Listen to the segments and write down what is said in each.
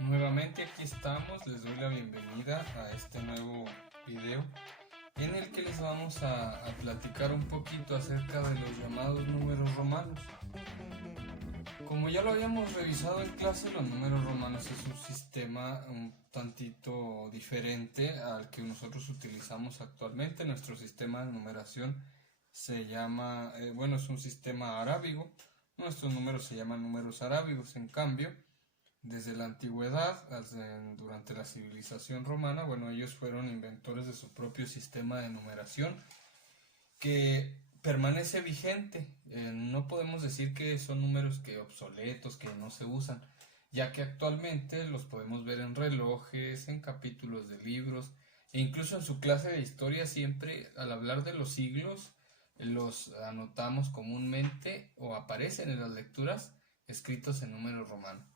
Nuevamente aquí estamos, les doy la bienvenida a este nuevo video en el que les vamos a platicar un poquito acerca de los llamados números romanos. Como ya lo habíamos revisado en clase, los números romanos es un sistema un tantito diferente al que nosotros utilizamos actualmente. Nuestro sistema de numeración se llama, es un sistema arábigo. Nuestros números se llaman números arábigos. En cambio, desde la antigüedad, durante la civilización romana, ellos fueron inventores de su propio sistema de numeración que permanece vigente. No podemos decir que son números que obsoletos, que no se usan, ya que actualmente los podemos ver en relojes, en capítulos de libros, e incluso en su clase de historia siempre al hablar de los siglos los anotamos comúnmente o aparecen en las lecturas escritos en números romanos.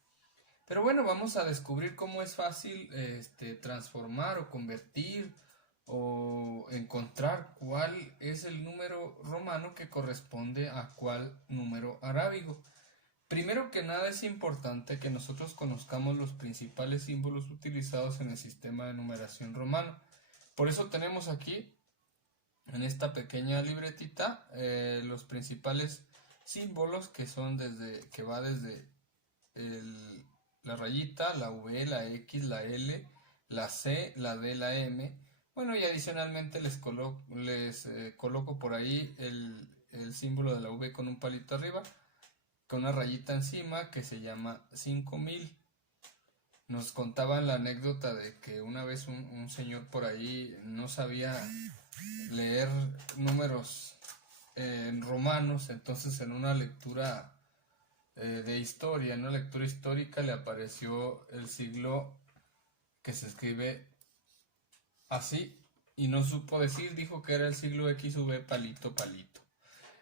Pero bueno, vamos a descubrir cómo es fácil transformar o convertir o encontrar cuál es el número romano que corresponde a cuál número arábigo. Primero que nada es importante que nosotros conozcamos los principales símbolos utilizados en el sistema de numeración romano. Por eso tenemos aquí en esta pequeña libretita los principales símbolos que va desde la rayita, la V, la X, la L, la C, la D, la M. Bueno, y adicionalmente les coloco por ahí el símbolo de la V con un palito arriba, con una rayita encima que se llama 5000. Nos contaban la anécdota de que una vez un señor por ahí no sabía leer números en romanos, entonces en una lectura de historia, en una lectura histórica le apareció el siglo que se escribe así y no supo decir, dijo que era el siglo XV palito palito.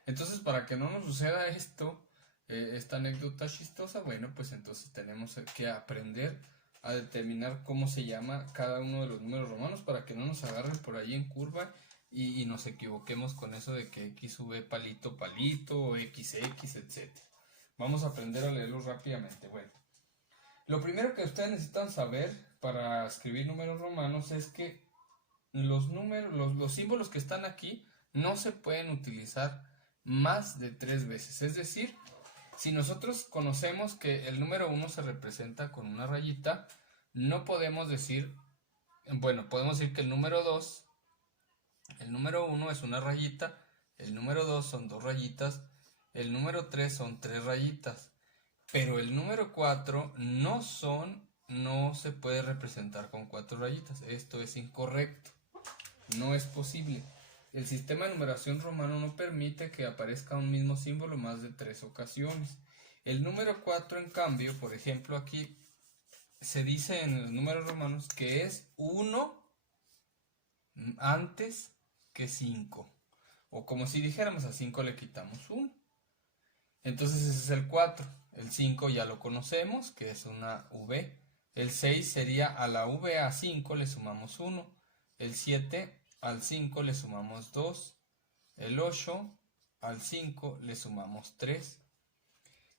Entonces, para que no nos suceda esto, esta anécdota chistosa, pues entonces tenemos que aprender a determinar cómo se llama cada uno de los números romanos para que no nos agarren por ahí en curva y nos equivoquemos con eso de que XV palito palito o XX, etc. Vamos a aprender a leerlos rápidamente. Bueno, lo primero que ustedes necesitan saber para escribir números romanos es que los símbolos que están aquí no se pueden utilizar más de 3 veces. Es decir, si nosotros conocemos que el número 1 se representa con una rayita, no podemos decir, podemos decir que el número 1 es una rayita, el número 2 son 2 rayitas, el número 3 son 3 rayitas, pero el número 4 no se puede representar con 4 rayitas. Esto es incorrecto, no es posible. El sistema de numeración romano no permite que aparezca un mismo símbolo más de 3 ocasiones. El número 4, en cambio, por ejemplo, aquí se dice en los números romanos que es 1 antes que 5. O como si dijéramos a 5 le quitamos 1. Entonces ese es el 4. El 5 ya lo conocemos, que es una V. El 6 sería a la V a 5 le sumamos 1. El 7 al 5 le sumamos 2. El 8 al 5 le sumamos 3.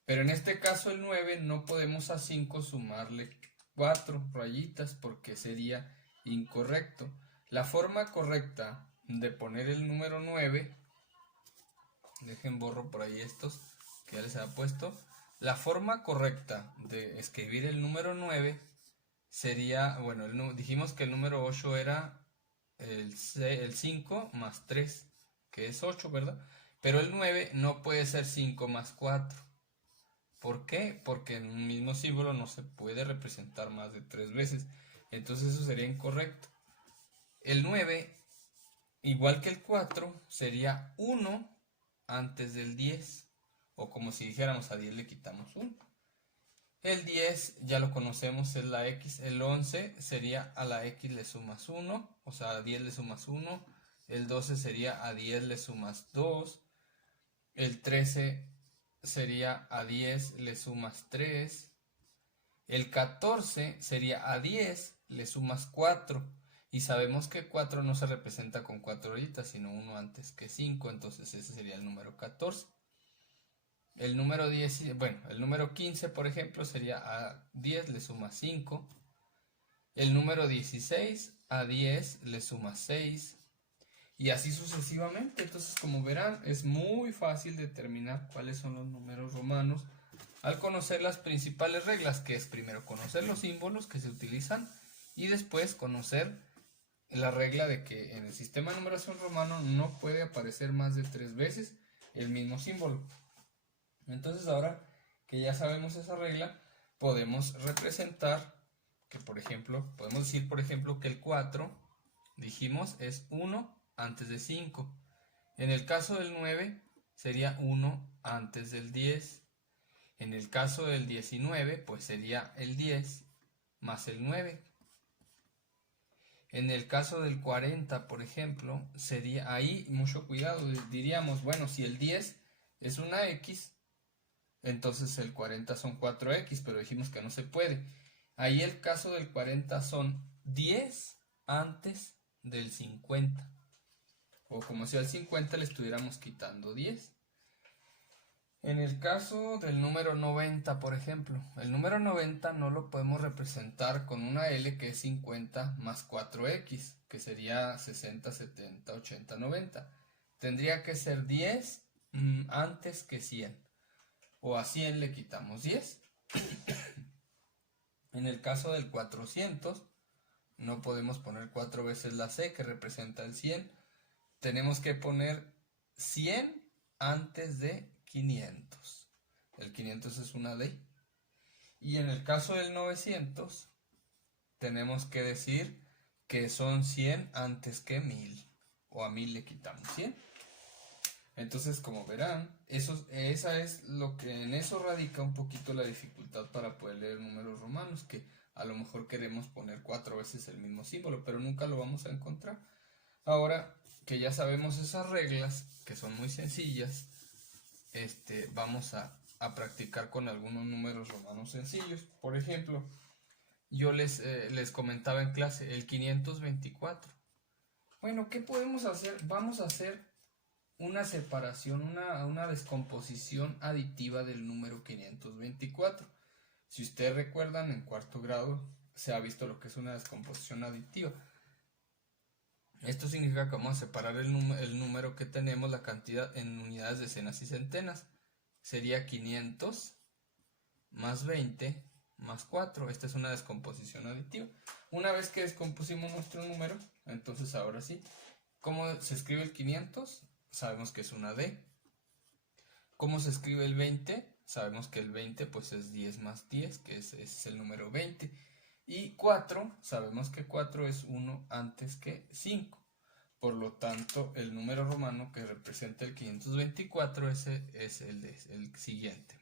Pero en este caso el 9 no podemos a 5 sumarle 4 rayitas porque sería incorrecto. La forma correcta de poner el número 9, dejen borro por ahí estos que ya les había puesto. La forma correcta de escribir el número 9 sería, dijimos que el número 8 era el 5 más 3, que es 8, ¿verdad? Pero el 9 no puede ser 5 más 4. ¿Por qué? Porque en un mismo símbolo no se puede representar más de 3 veces. Entonces eso sería incorrecto. El 9, igual que el 4, sería 1 antes del 10. O como si dijéramos a 10 le quitamos 1. El 10 ya lo conocemos, es la X. El 11 sería a la X le sumas 1, o sea, a 10 le sumas 1. El 12 sería a 10 le sumas 2. El 13 sería a 10 le sumas 3. El 14 sería a 10 le sumas 4. Y sabemos que 4 no se representa con 4 rayitas, sino 1 antes que 5. Entonces ese sería el número 14. El número 10, bueno, el número 15, por ejemplo, sería a 10 le suma 5. El número 16 a 10 le suma 6. Y así sucesivamente. Entonces, como verán, es muy fácil determinar cuáles son los números romanos al conocer las principales reglas, que es primero conocer los símbolos que se utilizan y después conocer la regla de que en el sistema de numeración romano no puede aparecer más de 3 veces el mismo símbolo. Entonces, ahora que ya sabemos esa regla, podemos representar que, por ejemplo, podemos decir, por ejemplo, que el 4, dijimos, es 1 antes de 5. En el caso del 9 sería 1 antes del 10. En el caso del 19, pues sería el 10 más el 9. En el caso del 40, por ejemplo, sería ahí, mucho cuidado, diríamos, bueno, si el 10 es una X, entonces el 40 son 4X, pero dijimos que no se puede. Ahí el caso del 40 son 10 antes del 50. O como si al 50 le estuviéramos quitando 10. En el caso del número 90, por ejemplo, el número 90 no lo podemos representar con una L que es 50 más 4X, que sería 60, 70, 80, 90. Tendría que ser 10 antes que 100. O a 100 le quitamos 10. En el caso del 400, no podemos poner 4 veces la C que representa el 100. Tenemos que poner 100 antes de 500. El 500 es una D. Y en el caso del 900, tenemos que decir que son 100 antes que 1000. O a 1000 le quitamos 100. Entonces, como verán, esa es lo que en eso radica un poquito la dificultad para poder leer números romanos, que a lo mejor queremos poner 4 veces el mismo símbolo, pero nunca lo vamos a encontrar. Ahora que ya sabemos esas reglas, que son muy sencillas, vamos a practicar con algunos números romanos sencillos. Por ejemplo, yo les comentaba en clase el 524. Bueno, ¿qué podemos hacer? Vamos a hacer una separación, una descomposición aditiva del número 524. Si ustedes recuerdan, en cuarto grado se ha visto lo que es una descomposición aditiva. Esto significa que vamos a separar el número que tenemos, la cantidad, en unidades, decenas y centenas. Sería 500 más 20 más 4. Esta es una descomposición aditiva. Una vez que descompusimos nuestro número, entonces ahora sí, ¿cómo se escribe el 500? Sabemos que es una D. ¿Cómo se escribe el 20? Sabemos que el 20 pues es 10 más 10, que es el número 20. Y 4, sabemos que 4 es 1 antes que 5. Por lo tanto, el número romano que representa el 524 ese es el siguiente.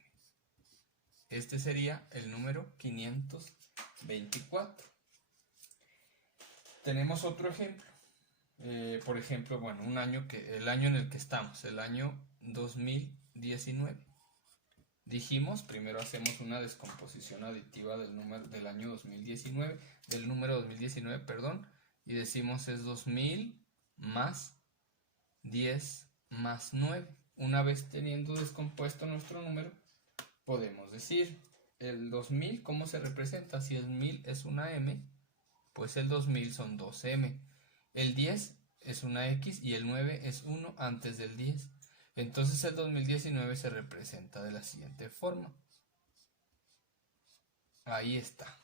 Este sería el número 524. Tenemos otro ejemplo. Por ejemplo, bueno, el año en el que estamos, el año 2019. Dijimos, primero hacemos una descomposición aditiva del número del año 2019, del número 2019, perdón, y decimos es 2000 más 10 más 9. Una vez teniendo descompuesto nuestro número, podemos decir el 2000, ¿cómo se representa? Si el 1000 es una M, pues el 2000 son 2M. El 10 es una X y el 9 es 1 antes del 10. Entonces el 2019 se representa de la siguiente forma. Ahí está.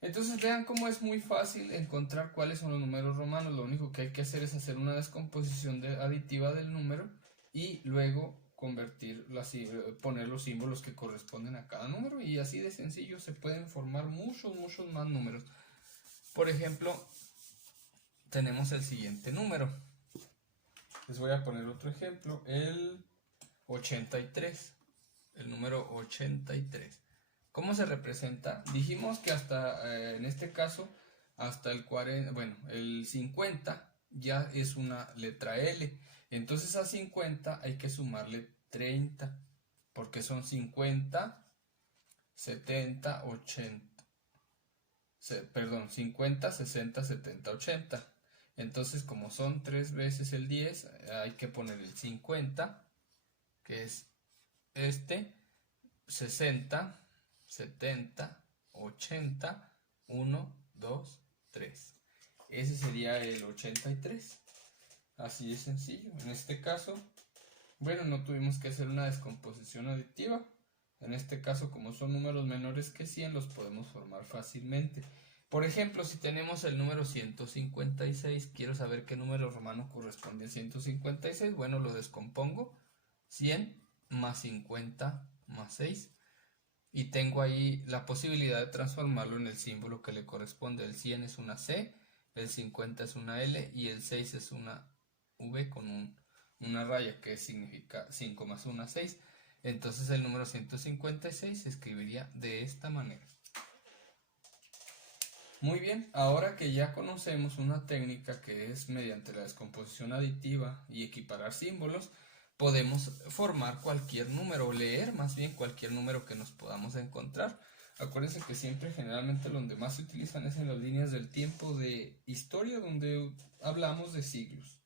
Entonces vean cómo es muy fácil encontrar cuáles son los números romanos. Lo único que hay que hacer es hacer una descomposición aditiva del número y luego poner los símbolos que corresponden a cada número, y así de sencillo se pueden formar muchos más números. Por ejemplo, tenemos el siguiente número. Les voy a poner otro ejemplo, el 83, el número 83. ¿Cómo se representa? Dijimos que hasta, en este caso, hasta el 40, bueno, el 50 ya es una letra L. Entonces a 50 hay que sumarle 30, porque son 50, 70, 80. Perdón, 50, 60, 70, 80. Entonces, como son 3 veces el 10, hay que poner el 50, que es 60, 70, 80, 1, 2, 3. Ese sería el 83. Así de sencillo. En este caso, bueno, no tuvimos que hacer una descomposición aditiva. En este caso, como son números menores que 100, los podemos formar fácilmente. Por ejemplo, si tenemos el número 156, quiero saber qué número romano corresponde a 156. Bueno, lo descompongo. 100 más 50 más 6. Y tengo ahí la posibilidad de transformarlo en el símbolo que le corresponde. El 100 es una C, el 50 es una L y el 6 es una V con una raya que significa 5 más 1, 6. Entonces el número 156 se escribiría de esta manera. Muy bien, ahora que ya conocemos una técnica que es mediante la descomposición aditiva y equiparar símbolos, podemos formar cualquier número, o leer más bien cualquier número que nos podamos encontrar. Acuérdense que siempre generalmente donde más se utilizan es en las líneas del tiempo de historia, donde hablamos de siglos.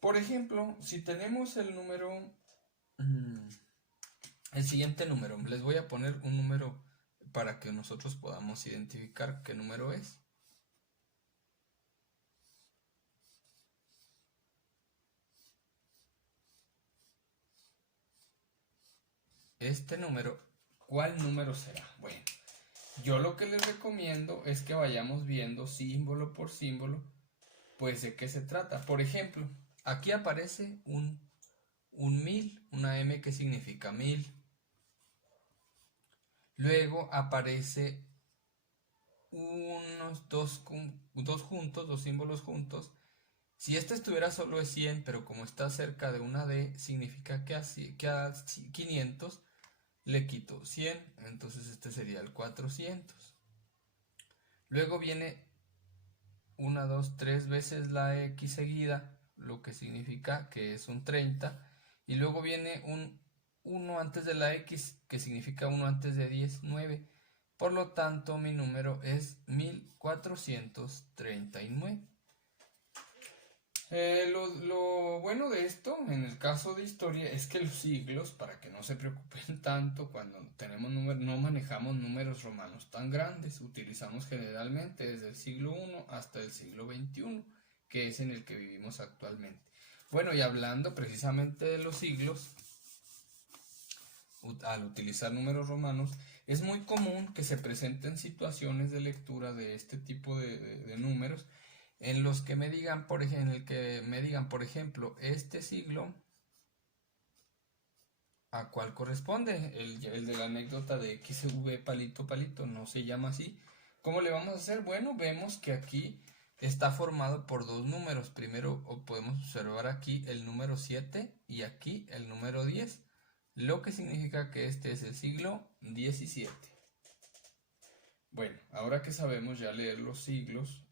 Por ejemplo, si tenemos el número, el siguiente número, les voy a poner un número para que nosotros podamos identificar qué número es. Este número, ¿cuál número será? Bueno, yo lo que les recomiendo es que vayamos viendo símbolo por símbolo, pues de qué se trata. Por ejemplo, aquí aparece un 1000, una M que significa 1000. Luego aparece unos dos símbolos juntos. Si este estuviera solo es 100, pero como está cerca de una D, significa que a 500 le quito 100, entonces este sería el 400. Luego viene 1, 2, 3 veces la X seguida, lo que significa que es un 30. Y luego viene un 1 antes de la X, que significa 1 antes de 10, 9. Por lo tanto, mi número es 1439. Lo bueno de esto, en el caso de historia, es que los siglos, para que no se preocupen tanto cuando tenemos números, no manejamos números romanos tan grandes. Utilizamos generalmente desde el siglo I hasta el siglo XXI, que es en el que vivimos actualmente. Bueno, y hablando precisamente de los siglos, al utilizar números romanos, es muy común que se presenten situaciones de lectura de este tipo de números en los que me digan, por ejemplo, este siglo, ¿a cuál corresponde? El de la anécdota de XV palito palito, no se llama así. ¿Cómo le vamos a hacer? Bueno, vemos que aquí está formado por dos números. Primero podemos observar aquí el número 7 y aquí el número 10, lo que significa que este es el siglo XVII. Bueno, ahora que sabemos ya leer los siglos,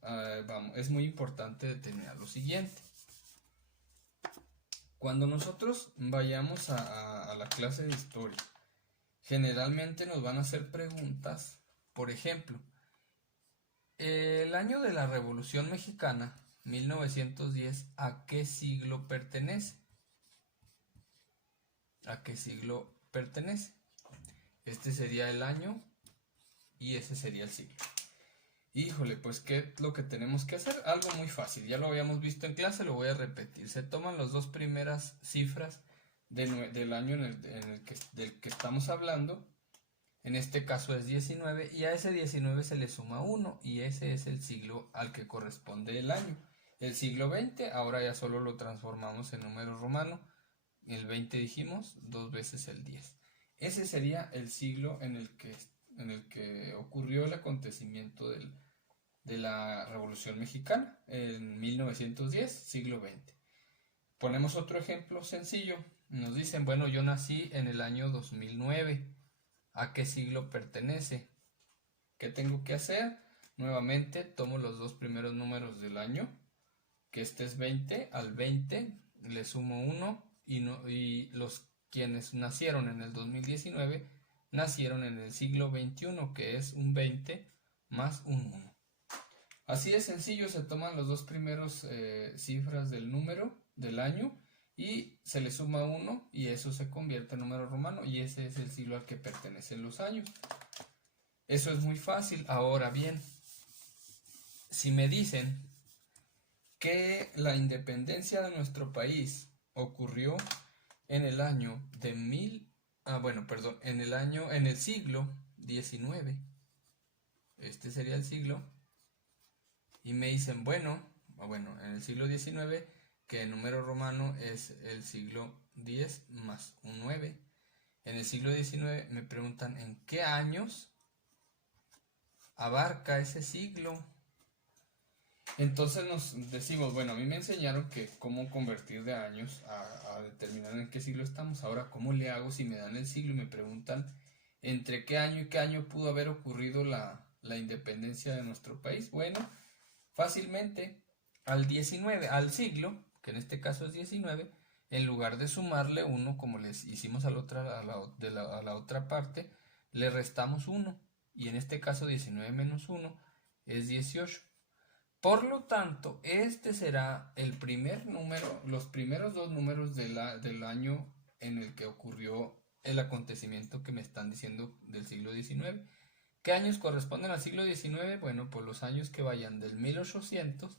es muy importante determinar lo siguiente. Cuando nosotros vayamos a la clase de historia, generalmente nos van a hacer preguntas. Por ejemplo, el año de la Revolución Mexicana, 1910, ¿a qué siglo pertenece? ¿A qué siglo pertenece? Este sería el año y ese sería el siglo. Híjole, pues ¿qué es lo que tenemos que hacer? Algo muy fácil, ya lo habíamos visto en clase, lo voy a repetir. Se toman las dos primeras cifras del año del que estamos hablando. En este caso es 19 y a ese 19 se le suma 1 y ese es el siglo al que corresponde el año. El siglo XX, ahora ya solo lo transformamos en número romano. El 20 dijimos, dos veces el 10. Ese sería el siglo en el que ocurrió el acontecimiento de la Revolución Mexicana, en 1910, siglo XX. Ponemos otro ejemplo sencillo. Nos dicen, bueno, yo nací en el año 2009. ¿A qué siglo pertenece? ¿Qué tengo que hacer? Nuevamente tomo los dos primeros números del año, que este es 20, al 20 le sumo 1 y los quienes nacieron en el 2019 nacieron en el siglo XXI, que es un 20 más un 1. Así de sencillo, se toman los dos primeros cifras del número del año y se le suma 1 y eso se convierte en número romano y ese es el siglo al que pertenecen los años. Eso es muy fácil. Ahora bien, si me dicen que la independencia de nuestro país ocurrió en el año de en el siglo XIX, este sería el siglo, y me dicen, bueno, en el siglo XIX, que el número romano es el siglo X más un 9. En el siglo XIX me preguntan en qué años abarca ese siglo. Entonces nos decimos, bueno, a mí me enseñaron que cómo convertir de años a determinar en qué siglo estamos. Ahora, ¿cómo le hago si me dan el siglo y me preguntan entre qué año y qué año pudo haber ocurrido la independencia de nuestro país? Bueno, fácilmente al siglo, que en este caso es 19, en lugar de sumarle 1 como les hicimos a la otra parte, le restamos 1 y en este caso 19 menos 1 es 18. Por lo tanto, este será el primer número, los primeros dos números del año en el que ocurrió el acontecimiento que me están diciendo del siglo XIX. ¿Qué años corresponden al siglo XIX? Bueno, pues los años que vayan del 1800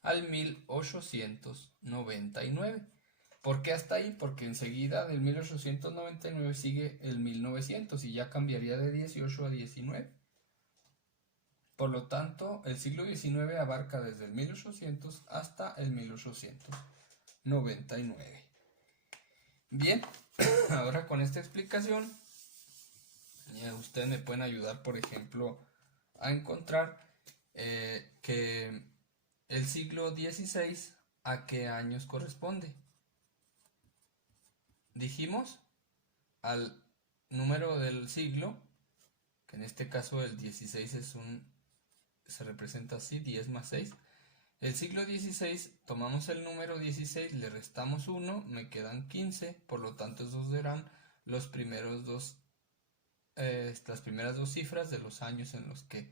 al 1899. ¿Por qué hasta ahí? Porque enseguida del 1899 sigue el 1900 y ya cambiaría de 18 a 19. Por lo tanto, el siglo XIX abarca desde el 1800 hasta el 1899. Bien, ahora con esta explicación, ustedes me pueden ayudar, por ejemplo, a encontrar que el siglo XVI, ¿a qué años corresponde? Dijimos al número del siglo, que en este caso el 16 se representa así, 10 más 6. El siglo XVI, tomamos el número 16, le restamos 1, me quedan 15, por lo tanto esos serán las primeras dos cifras de los años en los que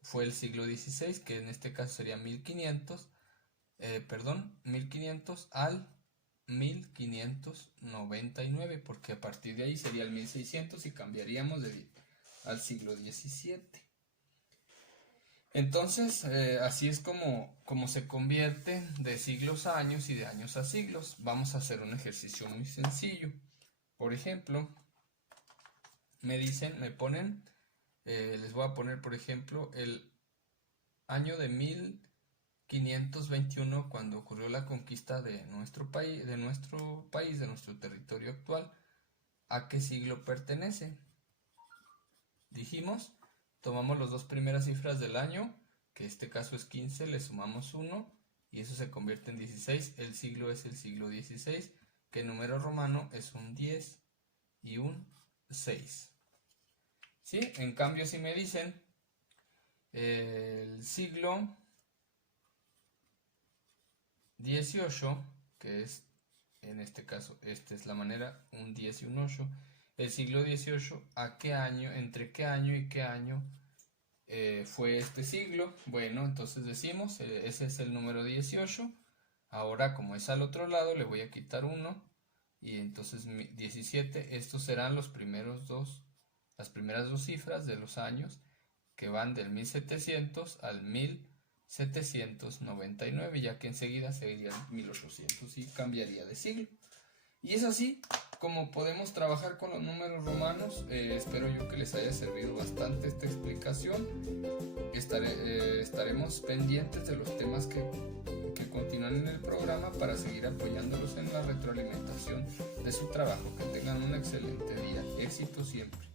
fue el siglo XVI, que en este caso sería 1500 al 1599, porque a partir de ahí sería el 1600 y cambiaríamos al siglo XVII. Entonces, así es como se convierte de siglos a años y de años a siglos. Vamos a hacer un ejercicio muy sencillo. Por ejemplo, les voy a poner, por ejemplo, el año de 1521, cuando ocurrió la conquista de nuestro país, de nuestro territorio actual. ¿A qué siglo pertenece? Dijimos, tomamos las dos primeras cifras del año, que en este caso es 15, le sumamos 1 y eso se convierte en 16. El siglo es el siglo XVI, que el número romano es un 10 y un 6. ¿Sí? En cambio, si me dicen el siglo XVIII, que es en este caso, esta es la manera, un 10 y un 8. El siglo XVIII, ¿a qué año, entre qué año y qué año fue este siglo? Bueno, entonces decimos, ese es el número 18. Ahora, como es al otro lado, le voy a quitar 1 y entonces 17. Estos serán las primeras dos cifras de los años que van del 1700 al 1799, ya que enseguida seguiría el 1800 y cambiaría de siglo. Y es así como podemos trabajar con los números romanos. Espero yo que les haya servido bastante esta explicación. Estaremos pendientes de los temas que continúan en el programa para seguir apoyándolos en la retroalimentación de su trabajo. Que tengan un excelente día. Éxito siempre.